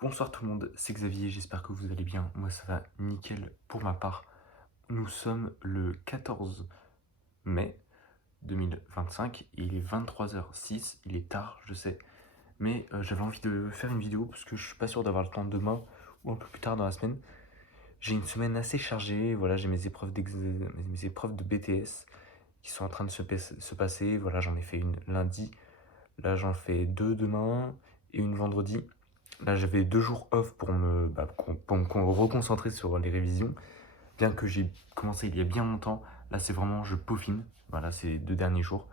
Bonsoir tout le monde, c'est Xavier, j'espère que vous allez bien. Moi ça va nickel pour ma part. Nous sommes le 14 mai 2025 et il est 23h06, il est tard, je sais. Mais j'avais envie de faire une vidéo parce que je suis pas sûr d'avoir le temps demain ou un peu plus tard dans la semaine. J'ai une semaine assez chargée, voilà, j'ai mes épreuves de BTS qui sont en train de se passer. Voilà, j'en ai fait une lundi, là j'en fais deux demain et une vendredi. Là, j'avais 2 jours off pour me reconcentrer sur les révisions. Bien que j'ai commencé il y a bien longtemps, là, c'est vraiment, je peaufine. Voilà, c'est les 2 derniers jours.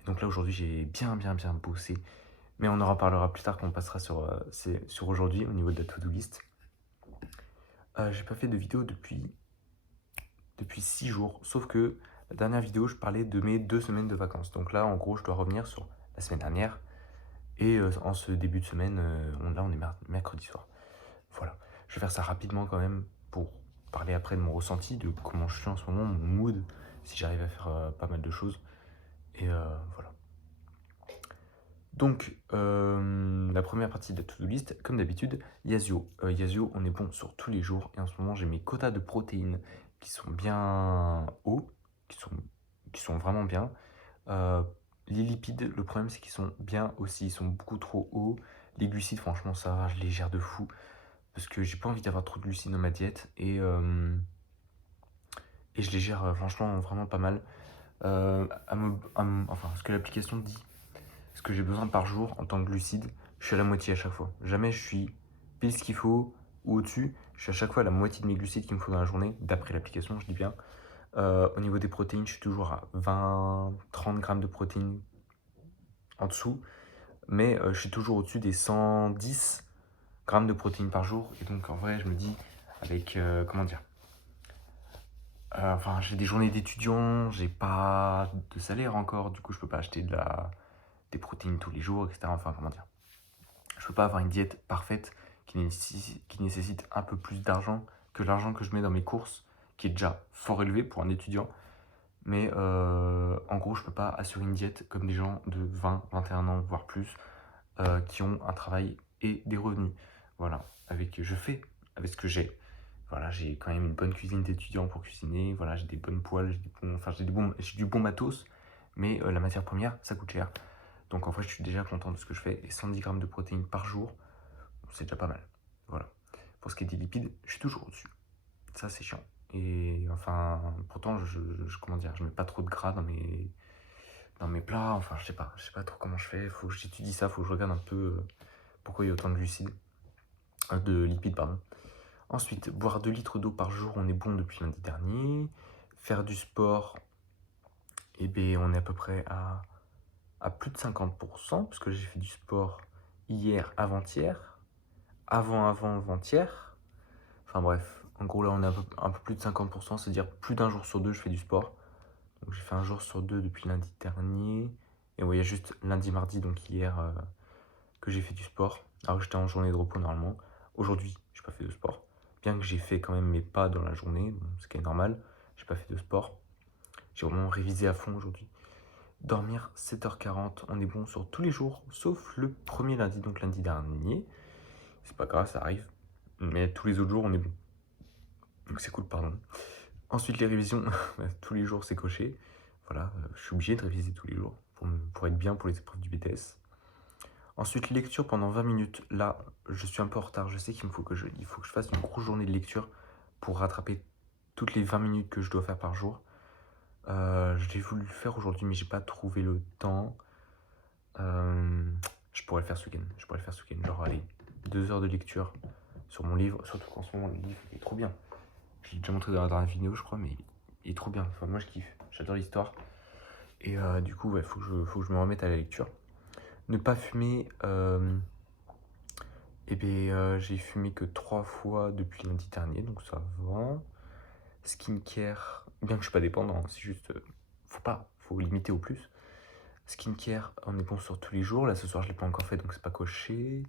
Et donc là, aujourd'hui, j'ai bien bossé. Mais on en reparlera plus tard quand on passera sur aujourd'hui, au niveau de la to-do list. J'ai pas fait de vidéo depuis 6 jours. Sauf que la dernière vidéo, je parlais de mes 2 semaines de vacances. Donc là, en gros, je dois revenir sur la semaine dernière. Et en ce début de semaine, là, on est mercredi soir. Voilà, je vais faire ça rapidement quand même pour parler après de mon ressenti, de comment je suis en ce moment, mon mood, si j'arrive à faire pas mal de choses. Et voilà. Donc, la première partie de la to-do list, comme d'habitude, Yazio. Yazio, on est bon sur tous les jours. Et en ce moment, j'ai mes quotas de protéines qui sont bien hauts, qui sont vraiment bien. Euh, les lipides, le problème, c'est qu'ils sont bien aussi. Ils sont beaucoup trop hauts. Les glucides, franchement, ça va, je les gère de fou parce que j'ai pas envie d'avoir trop de glucides dans ma diète et je les gère franchement vraiment pas mal. Enfin, ce que l'application dit, ce que j'ai besoin par jour en tant que glucides, je suis à la moitié à chaque fois. Jamais je suis pile ce qu'il faut ou au-dessus. Je suis à chaque fois à la moitié de mes glucides qu'il me faut dans la journée, d'après l'application, je dis bien. Au niveau des protéines, je suis toujours à 20-30 grammes de protéines en dessous, mais je suis toujours au-dessus des 110 grammes de protéines par jour. Et donc en vrai, je me dis, avec, comment dire, enfin, j'ai des journées d'étudiant, j'ai pas de salaire encore, du coup, je peux pas acheter des protéines tous les jours, etc. Enfin, comment dire, je peux pas avoir une diète parfaite qui nécessite un peu plus d'argent que l'argent que je mets dans mes courses, qui est déjà fort élevé pour un étudiant. Mais en gros, je peux pas assurer une diète comme des gens de 20, 21 ans, voire plus, qui ont un travail et des revenus. Voilà, je fais avec ce que j'ai. Voilà, j'ai quand même une bonne cuisine d'étudiant pour cuisiner. Voilà, j'ai des bonnes poêles, j'ai du bon matos. Mais la matière première, ça coûte cher. Donc en vrai, je suis déjà content de ce que je fais. Et 110 grammes de protéines par jour, c'est déjà pas mal. Voilà. Pour ce qui est des lipides, je suis toujours au-dessus. Ça, c'est chiant. Et enfin, pourtant, comment dire, je mets pas trop de gras dans mes plats. Enfin, je sais pas trop comment je fais. Faut que j'étudie ça, faut que je regarde un peu pourquoi il y a autant de glucides, de lipides, pardon. Ensuite, boire 2 litres d'eau par jour, on est bon depuis lundi dernier. Faire du sport, eh bien, on est à peu près à plus de 50%, parce que j'ai fait du sport hier, avant-hier, avant-avant-hier. Enfin bref, en gros là on est un peu plus de 50%, c'est-à-dire plus d'un jour sur deux je fais du sport. Donc j'ai fait un jour sur deux depuis lundi dernier. Et ouais, il y a juste lundi, mardi, donc hier, que j'ai fait du sport. Alors que j'étais en journée de repos normalement. Aujourd'hui, j'ai pas fait de sport. Bien que j'ai fait quand même mes pas dans la journée, bon, ce qui est normal, j'ai pas fait de sport. J'ai vraiment révisé à fond aujourd'hui. Dormir 7h40, on est bon sur tous les jours, sauf le premier lundi, donc lundi dernier. C'est pas grave, ça arrive. Mais tous les autres jours, on est bon. Donc c'est cool, pardon. Ensuite, les révisions, tous les jours, c'est coché. Voilà, je suis obligé de réviser tous les jours pour être bien pour les épreuves du BTS. Ensuite, lecture pendant 20 minutes. Là, je suis un peu en retard. Je sais il faut que je fasse une grosse journée de lecture pour rattraper toutes les 20 minutes que je dois faire par jour. Je l'ai voulu le faire aujourd'hui, mais j'ai pas trouvé le temps. Je pourrais le faire ce week-end. Genre, allez, 2 heures de lecture sur mon livre. Surtout qu'en ce moment, le livre est trop bien. Je l'ai déjà montré dans la dernière vidéo, je crois, mais il est trop bien. Enfin, moi, je kiffe. J'adore l'histoire. Et du coup, ouais, faut que je me remette à la lecture. Ne pas fumer. J'ai fumé que 3 fois depuis lundi dernier, donc ça va. Skincare, bien que je suis pas dépendant, hein, c'est juste, faut limiter au plus. Skincare, on est bon sur tous les jours. Là, ce soir, je l'ai pas encore fait, donc c'est pas coché.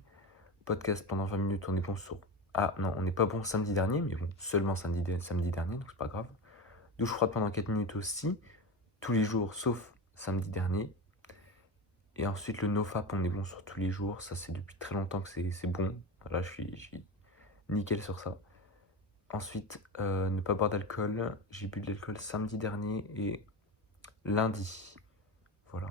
Podcast pendant 20 minutes, on est bon sur. Ah non, on n'est pas bon samedi dernier, mais bon, seulement samedi dernier, donc c'est pas grave. Douche froide pendant 4 minutes aussi, tous les jours, sauf samedi dernier. Et ensuite, le nofap, on est bon sur tous les jours. Ça, c'est depuis très longtemps que c'est bon. Voilà, je suis nickel sur ça. Ensuite, ne pas boire d'alcool. J'ai bu de l'alcool samedi dernier et lundi. Voilà.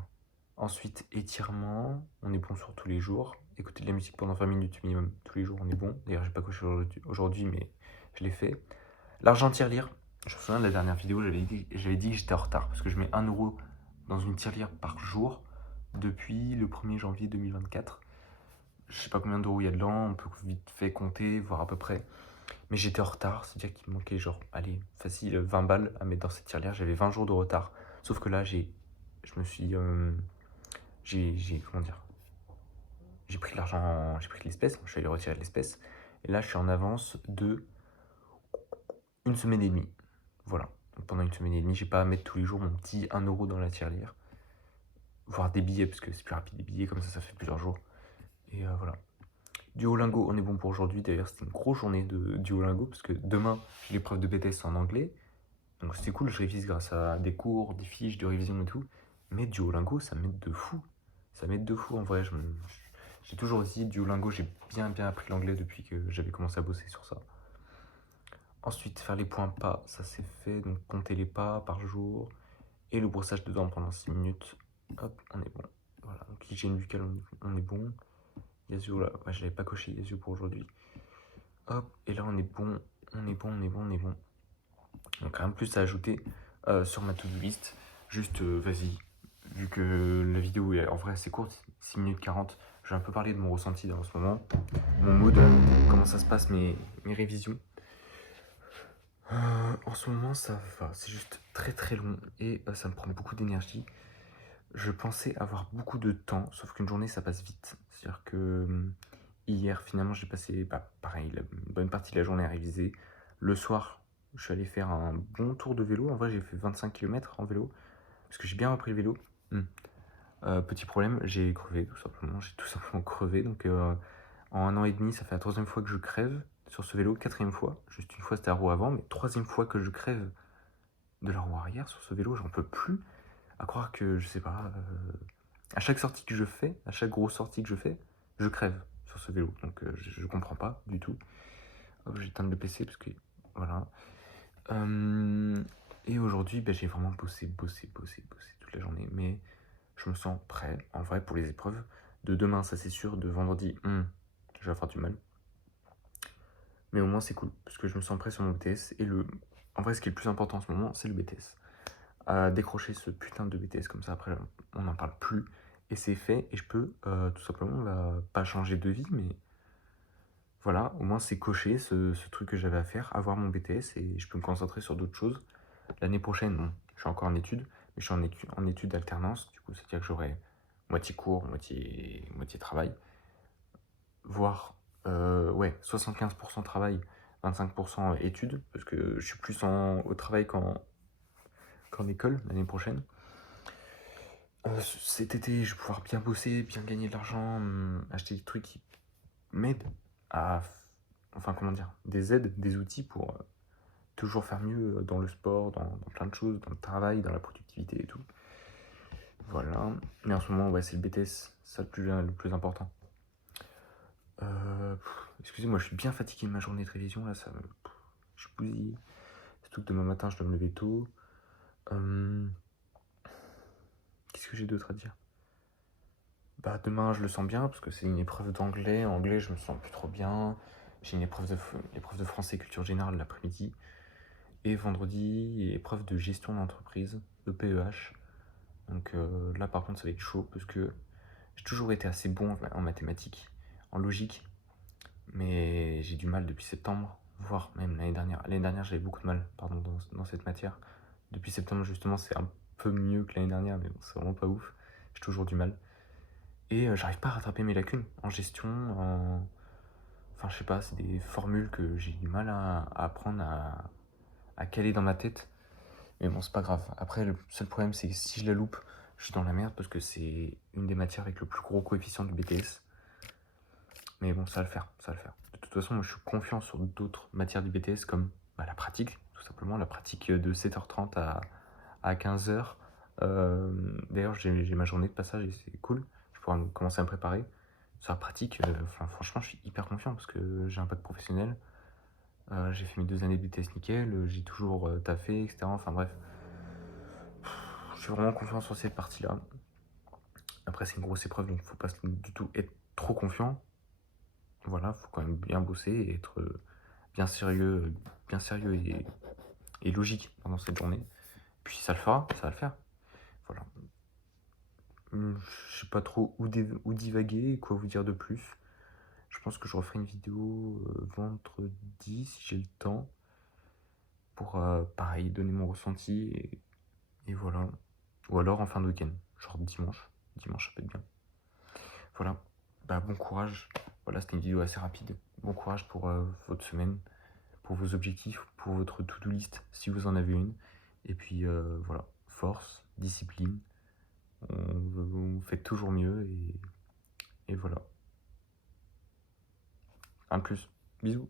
Ensuite, étirement. On est bon sur tous les jours. Écouter de la musique pendant 20 minutes minimum tous les jours, on est bon. D'ailleurs, j'ai pas coché aujourd'hui, mais je l'ai fait. L'argent tirelire. Je me souviens de la dernière vidéo, j'avais dit que j'étais en retard parce que je mets 1 euro dans une tirelire par jour depuis le 1er janvier 2024. Je sais pas combien d'euros il y a dedans, on peut vite fait compter, voir à peu près. Mais j'étais en retard, c'est-à-dire qu'il me manquait genre, allez, facile, 20 balles à mettre dans cette tirelire. J'avais 20 jours de retard. Sauf que là, je me suis, comment dire, j'ai pris de l'argent, j'ai pris de l'espèce, je suis allé retirer de l'espèce. Et là, je suis en avance de une semaine et demie. Voilà. Donc pendant une semaine et demie, j'ai pas à mettre tous les jours mon petit 1 euro dans la tirelire. Voire des billets, parce que c'est plus rapide des billets, comme ça fait plusieurs jours. Et voilà. Duolingo, on est bon pour aujourd'hui. D'ailleurs, c'était une grosse journée de Duolingo, parce que demain, j'ai l'épreuve de BTS en anglais. Donc c'est cool, je révise grâce à des cours, des fiches de révision et tout. Mais Duolingo, ça m'aide de fou. Ça m'aide de fou en vrai. J'ai toujours dit Duolingo, j'ai bien appris l'anglais depuis que j'avais commencé à bosser sur ça. Ensuite, faire les points pas, ça c'est fait. Donc compter les pas par jour. Et le brossage de dents pendant 6 minutes. Hop, on est bon. Voilà, donc l'hygiène buccale, on est bon. Yasio là, ouais, je l'avais pas coché Yasio pour aujourd'hui. Hop, et là on est bon. On est bon. Donc rien de plus à ajouter sur ma to-do list. Juste, vas-y, vu que la vidéo est en vrai assez courte, 6 minutes 40, je vais un peu parler de mon ressenti dans ce moment, mon mood, comment ça se passe mes révisions. En ce moment ça va, c'est juste très long et ça me prend beaucoup d'énergie. Je pensais avoir beaucoup de temps, sauf qu'une journée ça passe vite. C'est-à-dire que hier finalement j'ai passé pareil, une bonne partie de la journée à réviser. Le soir, je suis allé faire un bon tour de vélo. En vrai, j'ai fait 25 km en vélo parce que j'ai bien repris le vélo. Petit problème, j'ai crevé tout simplement. J'ai tout simplement crevé. Donc en 1 an et demi, ça fait la 3e fois que je crève sur ce vélo. 4e fois. Juste une fois c'était la roue avant, mais 3e fois que je crève de la roue arrière sur ce vélo. J'en peux plus. À croire que, je sais pas, à chaque sortie que je fais, à chaque grosse sortie que je fais, je crève sur ce vélo. Donc je comprends pas du tout. Hop, j'éteins le PC parce que voilà. Et aujourd'hui, j'ai vraiment bossé toute la journée. Mais je me sens prêt, en vrai, pour les épreuves. De demain, ça c'est sûr. De vendredi, je vais avoir du mal. Mais au moins, c'est cool. Parce que je me sens prêt sur mon BTS. Et en vrai, ce qui est le plus important en ce moment, c'est le BTS. À décrocher ce putain de BTS comme ça, après, on n'en parle plus. Et c'est fait. Et je peux tout simplement pas changer de vie, mais voilà, au moins c'est coché ce truc que j'avais à faire, avoir mon BTS et je peux me concentrer sur d'autres choses. L'année prochaine, bon, je suis encore en études, mais je suis en études d'alternance, du coup, c'est-à-dire que j'aurai moitié cours, moitié travail, voire, ouais, 75% travail, 25% études, parce que je suis plus au travail qu'en école l'année prochaine. Cet été, je vais pouvoir bien bosser, bien gagner de l'argent, acheter des trucs qui m'aident à, enfin, comment dire, des aides, des outils pour toujours faire mieux dans le sport, dans plein de choses, dans le travail, dans la productivité et tout. Voilà. Mais en ce moment, ouais, c'est le BTS, ça le plus important. Excusez-moi, je suis bien fatigué de ma journée de révision, là, je suis bousillé. Surtout que demain matin, je dois me lever tôt. Qu'est-ce que j'ai d'autre à dire? Demain, je le sens bien, parce que c'est une épreuve d'anglais. En anglais, je me sens plus trop bien. J'ai une épreuve de français et culture générale l'après-midi. Et vendredi, épreuve de gestion d'entreprise, EPEH. Donc là, par contre, ça va être chaud, parce que j'ai toujours été assez bon en mathématiques, en logique. Mais j'ai du mal depuis septembre, voire même l'année dernière. L'année dernière, j'avais beaucoup de mal dans cette matière. Depuis septembre, justement, c'est un peu mieux que l'année dernière, mais bon, c'est vraiment pas ouf. J'ai toujours du mal. Et j'arrive pas à rattraper mes lacunes en gestion, enfin, je sais pas, c'est des formules que j'ai du mal à apprendre à caler dans ma tête. Mais bon, c'est pas grave. Après, le seul problème, c'est que si je la loupe, je suis dans la merde parce que c'est une des matières avec le plus gros coefficient du BTS. Mais bon, ça va le faire, ça va le faire. De toute façon, moi, je suis confiant sur d'autres matières du BTS comme la pratique, tout simplement, la pratique de 7h30 à 15h. D'ailleurs, j'ai ma journée de passage et c'est cool. Je pourrais commencer à me préparer. sur la pratique, enfin, franchement, je suis hyper confiant parce que j'ai un bac professionnel. J'ai fait mes 2 années de BTS nickel, j'ai toujours, taffé et cetera. Enfin bref, je suis vraiment confiant sur cette partie-là. Après, c'est une grosse épreuve, donc faut pas du tout être trop confiant. Voilà, faut quand même bien bosser et être, bien sérieux et logique pendant cette journée. Puis ça le fera, ça va le faire. Voilà. Je sais pas trop où divaguer et quoi vous dire de plus. Je pense que je referai une vidéo, vendredi si j'ai le temps pour, pareil, donner mon ressenti et voilà. Ou alors en fin de week-end, genre dimanche. Dimanche, ça peut être bien. Voilà. Bah, bon courage. Voilà, c'était une vidéo assez rapide. Bon courage pour, votre semaine, pour vos objectifs, pour votre to-do list si vous en avez une. Et puis, voilà, force, discipline. On fait toujours mieux et voilà. Un de plus. Bisous.